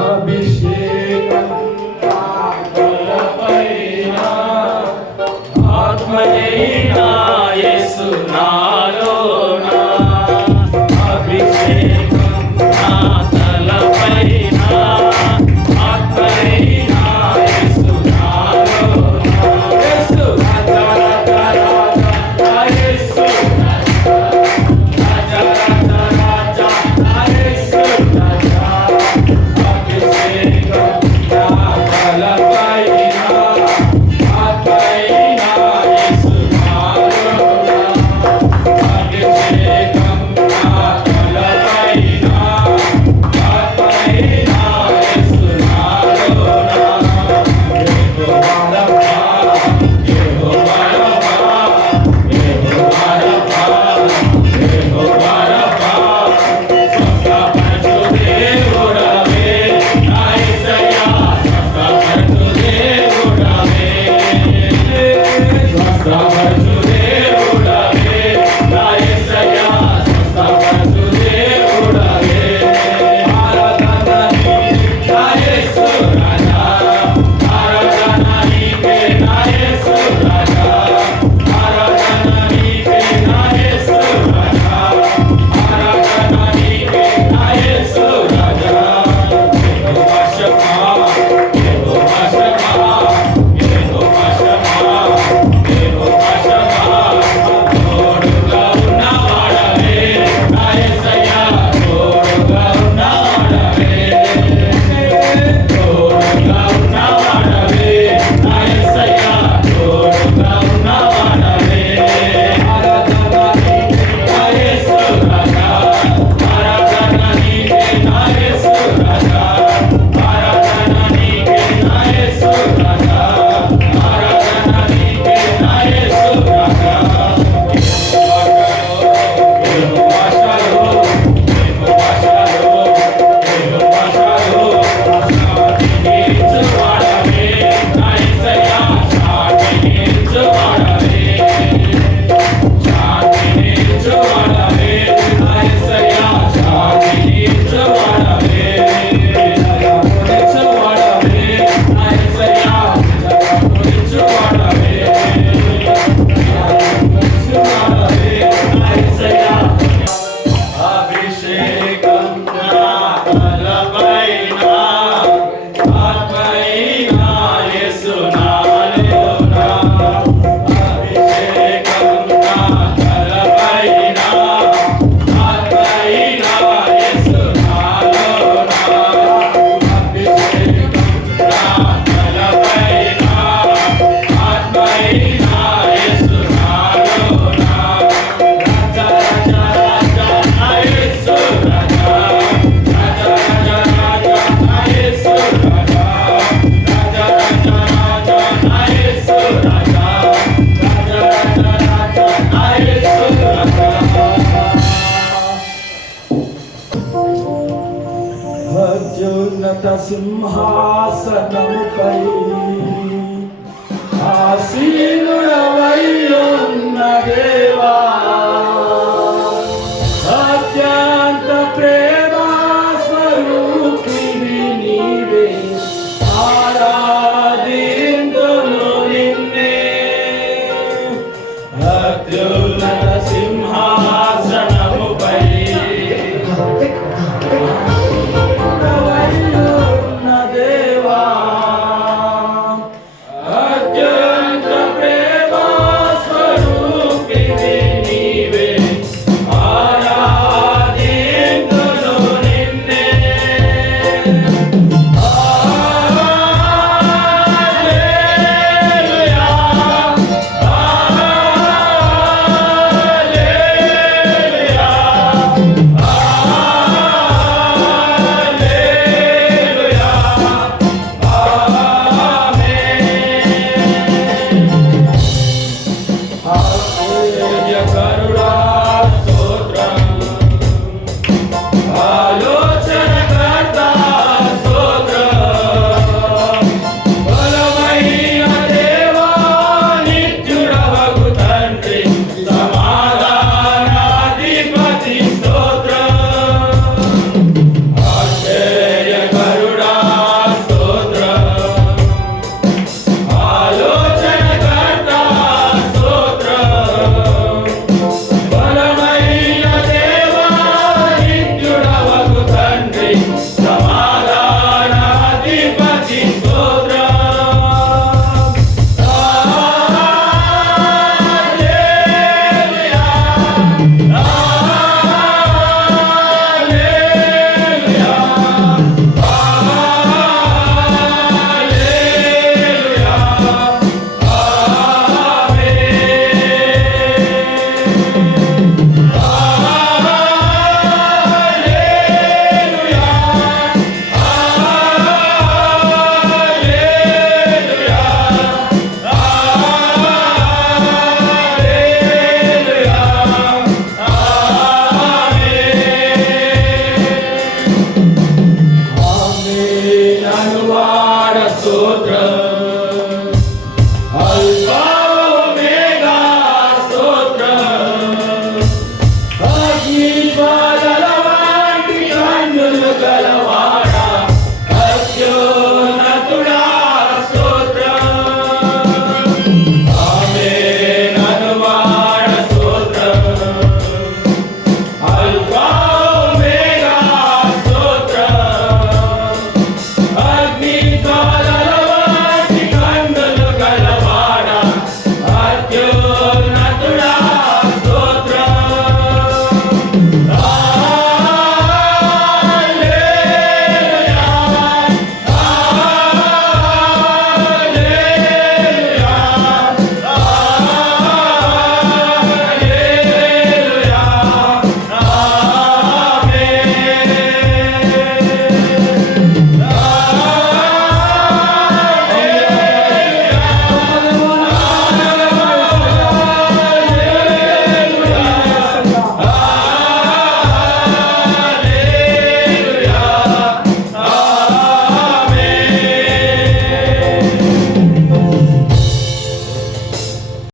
అభిషేకం నాపైన ఆత్మయైన యేసు నాలోన అభిషేకం నా తలపైన ఆత్మయైన యేసు నాలోన యేసు రాజా రాజా రాజా యేసు రాజా రాజా రాజా యేసు రాజా అభిషేకం నా తలపైన ఆత్మయైన యేసు నాలోన అభిషేకం నా తలపైన ఆత్మయైన యేసు నాలోన యెహోవా రబ్బా యెహోవా రబ్బా యెహోవా రబ్బా యెహోవా రబ్బా స్వస్థపరచు దేవుడవే నా యేసయ్యా స్వస్థపరచు దేవుడవే స్వస్థపరచు దేవుడవే నా యేసయ్యా స్వస్థపరచు దేవుడవే ఆరాధన నీకే నా యేసు రాజా ఆరాధన నీకే నా యేసు రాజా ఆరాధన నీకే నా యేసు రాజా ఆరాధన నీకే నా యేసు రాజా యెహోవా షమ్మా యెహోవా షమ్మా యెహోవా షమ్మా యెహోవా షమ్మా తోడుగా ఉన్నవాడవే నా యేసయ్యా తోడుగా ఉన్నవాడవే తోడుగా ఉన్నవాడవే నా యేసయ్యా తోడుగా ఉన్నవాడవే ఆరాధన నీకే నా యేసు రాజా ఆరాధన నీకే నా యేసు రాజా ఆరాధన నీకే నా యేసు రాజా ఆరాధన నీకే నా యేసు రాజా యెహోవా షాలోమ్ యెహోవా షాలోమ్ యెహోవా షాలోమ్ శాంతిని ఇచ్చువాడవే నా యేసయ్యా శాంతిని ఇచ్చువాడవే శాంతిని ఇచ్చువాడవే నా యేసయ్యా శాంతిని ఇచ్చువాడవే జయమును ఇచ్చువాడవే నా యేసయ్యా జయమును ఇచ్చువాడవే జయమును ఇచ్చువాడవే నా యేసయ్యా అభిషేకం నా తలపైన ఆత్మయైన యేసు నాలోన అభిషేకం నా తలపైన ఆత్మయైన యేసు నాలోన అభిషేకం నా తలపైన ఆత్మయైన యేసు నాలోన రాజా రాజా రాజా నా యేసు రాజా రాజా రాజా రాజా నా యేసు రాజా రాజా రాజా రాజా నా యేసు రాజా రాజా రాజా రాజా నా యేసు రాజా అత్యున్నత సింహాసనముపై ఆసీనుడవై ఉన్న దేవా అత్యంత ప్రేమ స్వరూపిణి నీవే ఆరాధింతును నిన్నే అత్యున్నత సింహాసనముపై ఉన్న దేవా అత్యంత ప్రేమ స్వరూపిణి నన్ను వాడ స్తోత్రం